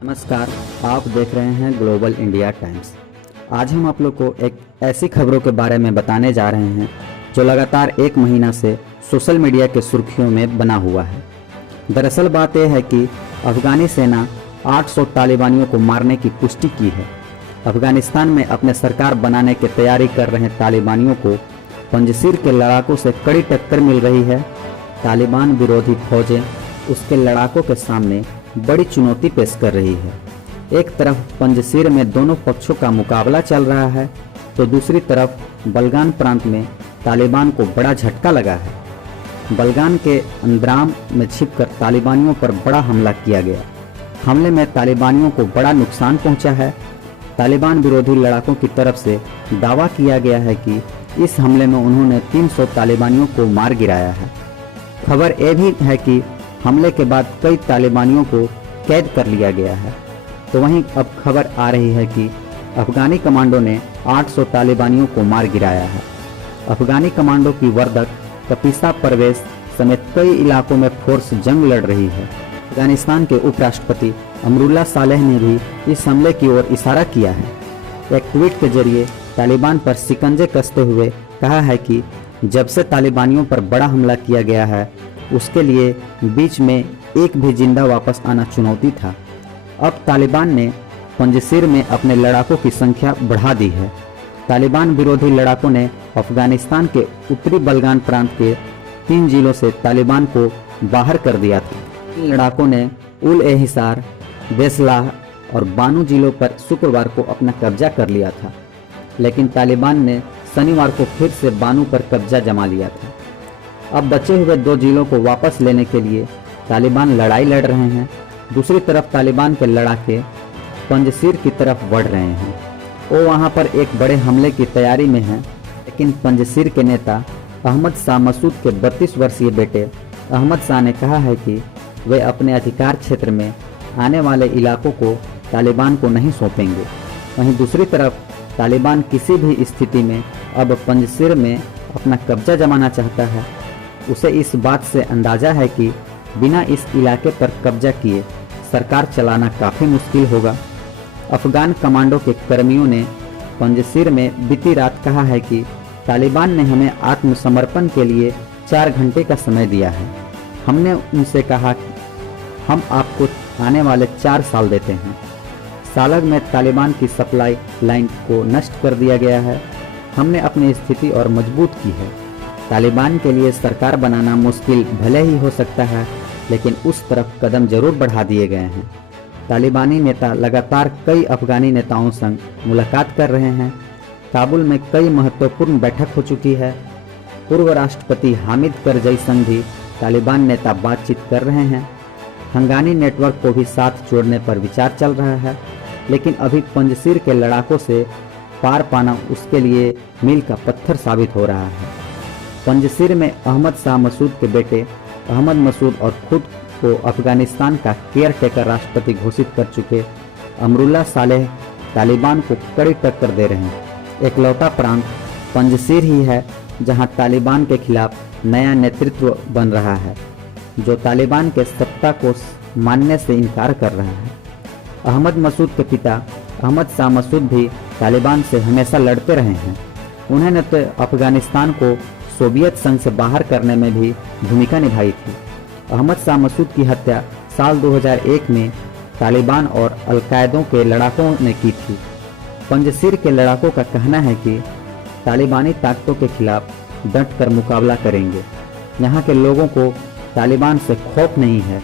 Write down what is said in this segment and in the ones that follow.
नमस्कार, आप देख रहे हैं ग्लोबल इंडिया टाइम्स। आज हम आप लोग को एक ऐसी खबरों के बारे में बताने जा रहे हैं जो लगातार एक महीना से सोशल मीडिया के सुर्खियों में बना हुआ है। दरअसल बात यह है कि अफगानी सेना 800 तालिबानियों को मारने की पुष्टि की है। अफगानिस्तान में अपने सरकार बनाने की तैयारी कर रहे तालिबानियों को पंजशीर के लड़ाकों से कड़ी टक्कर मिल रही है। तालिबान विरोधी फौजें उसके लड़ाकों के सामने बड़ी चुनौती पेश कर रही है। एक तरफ पंजशीर में दोनों पक्षों का मुकाबला चल रहा है, तो दूसरी तरफ बलगान प्रांत में तालिबान को बड़ा झटका लगा है। बलगान के अंद्राम में छिपकर तालिबानियों पर बड़ा हमला किया गया। हमले में तालिबानियों को बड़ा नुकसान पहुंचा है। तालिबान विरोधी लड़ाकों की तरफ से दावा किया गया है कि इस हमले में उन्होंने 300 तालिबानियों को मार गिराया है। खबर यह भी है कि हमले के बाद कई तालिबानियों को कैद कर लिया गया है। तो वहीं अब खबर आ रही है कि अफगानी कमांडो ने 800 तालिबानियों को मार गिराया है। अफगानी कमांडो की वर्दक कपीसा परवेज समेत कई इलाकों में फोर्स जंग लड़ रही है। अफगानिस्तान के उपराष्ट्रपति अमरुल्लाह सालेह ने भी इस हमले की ओर इशारा किया है। एक ट्वीट के जरिए तालिबान पर शिकंजे कसते हुए कहा है कि जब से तालिबानियों पर बड़ा हमला किया गया है, उसके लिए बीच में एक भी जिंदा वापस आना चुनौती था। अब तालिबान ने पंजशीर में अपने लड़ाकों की संख्या बढ़ा दी है। तालिबान विरोधी लड़ाकों ने अफगानिस्तान के उत्तरी बलगान प्रांत के 3 जिलों से तालिबान को बाहर कर दिया था। इन लड़ाकों ने उल ए हिसार, बेसलाह और बानू जिलों पर शुक्रवार को अपना कब्जा कर लिया था, लेकिन तालिबान ने शनिवार को फिर से बानू पर कब्जा जमा लिया था। अब बचे हुए 2 जिलों को वापस लेने के लिए तालिबान लड़ाई लड़ रहे हैं। दूसरी तरफ तालिबान के लड़ाके पंजशीर की तरफ बढ़ रहे हैं। वो वहां पर एक बड़े हमले की तैयारी में हैं, लेकिन पंजशीर के नेता अहमद शाह मसूद के 32 वर्षीय बेटे अहमद शाह ने कहा है कि वे अपने अधिकार क्षेत्र में आने वाले इलाकों को तालिबान को नहीं सौंपेंगे। वहीं दूसरी तरफ तालिबान किसी भी स्थिति में अब पंजशीर में अपना कब्जा जमाना चाहता है। उसे इस बात से अंदाजा है कि बिना इस इलाके पर कब्जा किए सरकार चलाना काफ़ी मुश्किल होगा। अफगान कमांडो के कर्मियों ने पंजशीर में बीती रात कहा है कि तालिबान ने हमें आत्मसमर्पण के लिए 4 घंटे का समय दिया है। हमने उनसे कहा कि हम आपको आने वाले 4 साल देते हैं। सालग में तालिबान की सप्लाई लाइन को नष्ट कर दिया गया है। हमने अपनी स्थिति और मजबूत की है। तालिबान के लिए सरकार बनाना मुश्किल भले ही हो सकता है, लेकिन उस तरफ कदम जरूर बढ़ा दिए गए हैं। तालिबानी नेता लगातार कई अफगानी नेताओं संग मुलाकात कर रहे हैं। काबुल में कई महत्वपूर्ण बैठक हो चुकी है। पूर्व राष्ट्रपति हामिद करजई संग भी तालिबान नेता बातचीत कर रहे हैं। हंगानी नेटवर्क को भी साथ जोड़ने पर विचार चल रहा है, लेकिन अभी पंजशीर के लड़ाकों से पार पाना उसके लिए मील का पत्थर साबित हो रहा है। पंजशीर में अहमद शाह मसूद के बेटे अहमद मसूद और खुद को अफगानिस्तान का केयर टेकर राष्ट्रपति घोषित कर चुके अमरुल्लाह सालेह तालिबान को कड़ी टक्कर दे रहे हैं। एकलौता प्रांत पंजशीर ही है जहां तालिबान के खिलाफ नया नेतृत्व बन रहा है, जो तालिबान के सत्ता को मानने से इनकार कर रहा है। अहमद मसूद के पिता अहमद शाह मसूद भी तालिबान से हमेशा लड़ते रहे हैं। उन्होंने तो अफगानिस्तान को सोवियत संघ से बाहर करने में भी भूमिका निभाई थी। अहमद शाह मसूद की हत्या साल 2001 में तालिबान और अलकायदों के लड़ाकों ने की थी। पंजशीर के लड़ाकों का कहना है कि तालिबानी ताकतों के खिलाफ डट कर मुकाबला करेंगे। यहाँ के लोगों को तालिबान से खौफ नहीं है।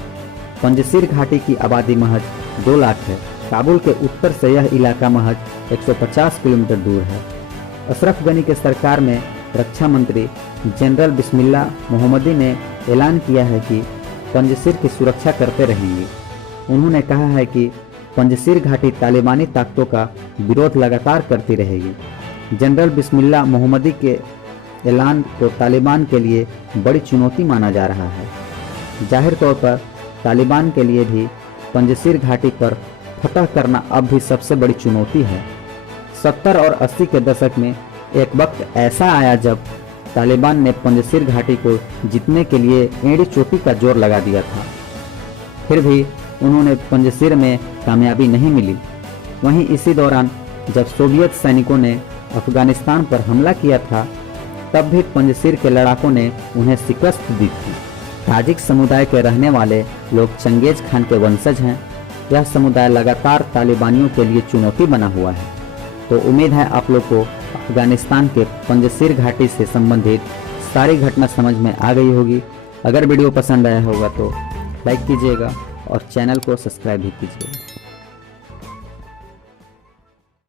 पंजशीर घाटी की आबादी महज 2 लाख है। काबुल के उत्तर से यह इलाका महज 150 किलोमीटर दूर है। अशरफ गनी के सरकार में रक्षा मंत्री जनरल बिस्मिल्लाह मोहम्मदी ने ऐलान किया है कि पंजशीर की सुरक्षा करते रहेंगे। उन्होंने कहा है कि पंजशीर घाटी तालिबानी ताकतों का विरोध लगातार करती रहेगी। जनरल बिस्मिल्लाह मोहम्मदी के ऐलान को तालिबान के लिए बड़ी चुनौती माना जा रहा है। जाहिर तौर पर तालिबान के लिए भी पंजशीर घाटी पर फतह करना अब भी सबसे बड़ी चुनौती है। 70 और 80 के दशक में एक वक्त ऐसा आया जब तालिबान ने पंजशीर घाटी को जीतने के लिए एड़ी चोटी का जोर लगा दिया था। फिर भी उन्होंने पंजशीर में कामयाबी नहीं मिली। वहीं इसी दौरान जब सोवियत सैनिकों ने अफगानिस्तान पर हमला किया था, तब भी पंजशीर के लड़ाकों ने उन्हें शिकस्त दी थी। ताजिक समुदाय के रहने वाले लोग चंगेज खान के वंशज हैं। यह समुदाय लगातार तालिबानियों के लिए चुनौती बना हुआ है। तो उम्मीद है आप लोग को अफगानिस्तान के पंजशीर घाटी से संबंधित सारी घटना समझ में आ गई होगी। अगर वीडियो पसंद आया होगा तो लाइक कीजिएगा और चैनल को सब्सक्राइब भी कीजिएगा।